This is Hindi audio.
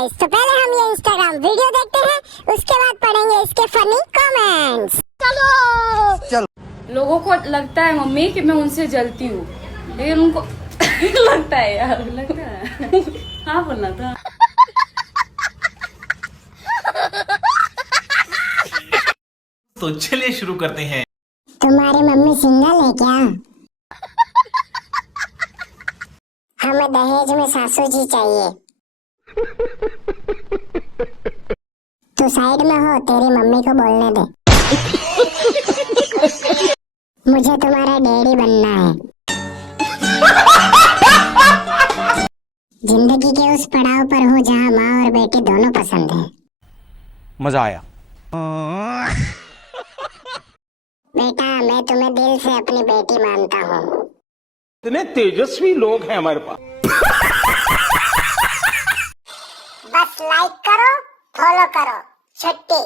गाइस, तो पहले हम ये इंस्टाग्राम वीडियो देखते हैं, उसके बाद पढ़ेंगे इसके फनी कमेंट्स। चलो। लोगों को लगता है मम्मी कि मैं उनसे जलती हूँ, लेकिन उनको लगता है यार, लगता है। हाँ बोलना था। तो चलिए शुरू करते हैं। तुम्हारी मम्मी सिंगल है क्या? हमें दहेज में सासू जी चाहिए। तू साइड में हो, तेरी मम्मी को बोलने दे। मुझे तुम्हारा डैडी बनना है। जिंदगी के उस पड़ाव पर हो जहाँ माँ और बेटी दोनों पसंद है। मजा आया। बेटा, मैं तुम्हें दिल से अपनी बेटी मानता हूँ। इतने तेजस्वी लोग हैं हमारे पास। बस लाइक करो, फॉलो करो, छुट्टी।